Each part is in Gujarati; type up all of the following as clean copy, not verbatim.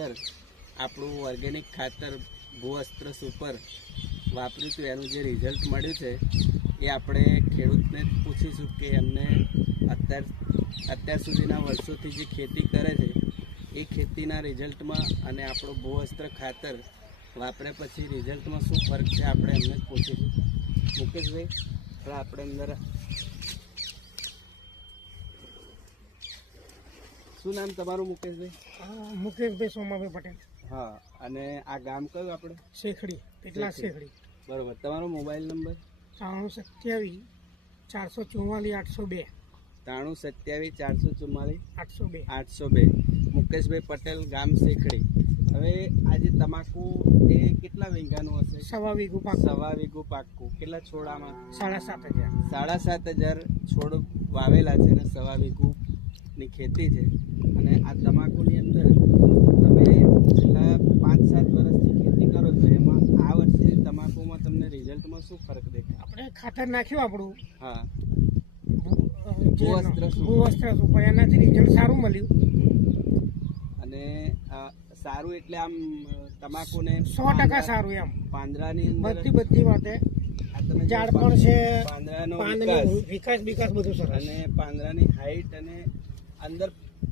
આપણું ઓર્ગેનિક ખાતર ભૂવસ્ત્ર સુપર વાપર્યું હતું એનું જે રિઝલ્ટ મળ્યું છે એ આપણે ખેડૂતને પૂછીશું કે એમને અત્યાર સુધીના વર્ષોથી જે ખેતી કરે છે એ ખેતીના રિઝલ્ટમાં અને આપણું ભૂવસ્ત્ર ખાતર વાપર્યા પછી રિઝલ્ટમાં શું ફરક છે આપણે એમને પૂછીશું. મુકેશભાઈ, આપણે અંદર શું નામ તમારું મુકેશભાઈ? મુકેશભાઈ સોમાભાઈ પટેલ. હા, અને આ ગામ કયું આપણે? શેખડી, કેટલા શેખડી. બરોબર. તમારો મોબાઈલ નંબર? 97 444 802. 97 444 802. 802. મુકેશભાઈ પટેલ, ગામ શેખડી. હવે આજે તમાકુ એ કેટલા વીઘાનું હશે? 1.25 વીઘું પાક. 1.25 વીઘું પાકું. કેટલા છોડામાં? 7,500. 7,500 છોડ વાવેલા છે અને 1.25 વીઘુની ખેતી છે. અને આ તમાકુની અંદર તમે છેલ્લા 5-7 વર્ષથી ખેતી કરો છો, એમાં આ વર્ષે તમાકુમાં તમને રિઝલ્ટમાં શું ફરક દેખાય? આપણે ખાતર નાખ્યું આપણું, હા, ભૂવસ્ત્ર ઉપર, એનાથી રિઝલ્ટ સારું મળ્યું. અને સારું એટલે આમ તમાકુને 100% સારું. એમ પાંદડાની બધી વાતે ઝાડ પણ છે, પાંદડાનો વિકાસ બધું સરસ. અને પાંદડાની હાઈટ અને અંદર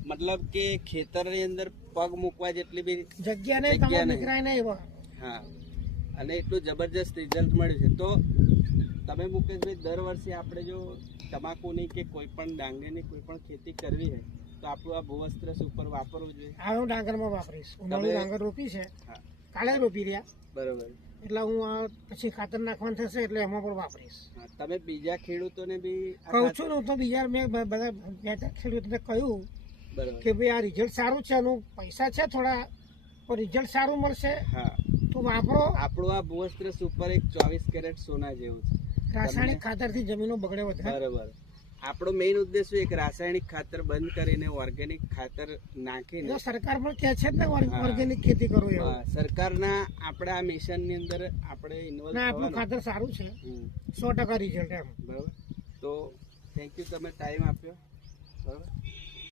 મતલબ કે ખેતરની અંદર પગ મૂકવા જેટલી બી જગ્યા નહીં, નીકળાય નહીં. હા, અને એટલું જબરજસ્ત રિઝલ્ટ મળ્યું છે. તો તમે મુકેશભાઈ, દર વર્ષે આપણે જો તમાકુની કે કોઈ પણ ડાંગરની કોઈ પણ ખેતી કરવી હોય તો આપણું આ ભૂવસ્ત્ર સુપર વાપરવું જોઈએ. હા, હું ડાંગરમાં વાપરીશ. ઉનાળુ ડાંગર રોપી છે, કાલે રોપી રહ્યા. બરોબર. એટલે હું આ પછી ખાતર નાખવાનું થશે એટલે એમાં પણ વાપરીશ. તમે બીજા ખેડૂતોને બી કહું છું ને, તો બીજા મેં બધા ખેડૂતોને કહ્યું કે ભાઈ આ રિઝલ્ટ સારું છે, એનું પૈસા છે થોડા, પણ રિઝલ્ટ સારું મળશે. હા, તો વાપરો. આપણું આ ભૂવસ્ત્ર સુપર એક 24 કેરેટ સોના જેવું છે. રાસાયણિક ખાતરથી જમીનો બગડે વધારે. બરોબર. આપણો મેઇન ઉદ્દેશ એક રાસાયણિક ખાતર બંધ કરીને ઓર્ગેનિક ખાતર નાખીને, સરકાર પણ કહે છે ને ઓર્ગેનિક ખેતી કરો. સરકારના આપણે આ મિશનની અંદર આપણે ઇન્વોલ્વ થવાનું. આપણું ખાતર સારું છે, 100% રિઝલ્ટ. એમ બરોબર. તો થેન્ક યુ, તમે ટાઈમ આપ્યો. બરોબર.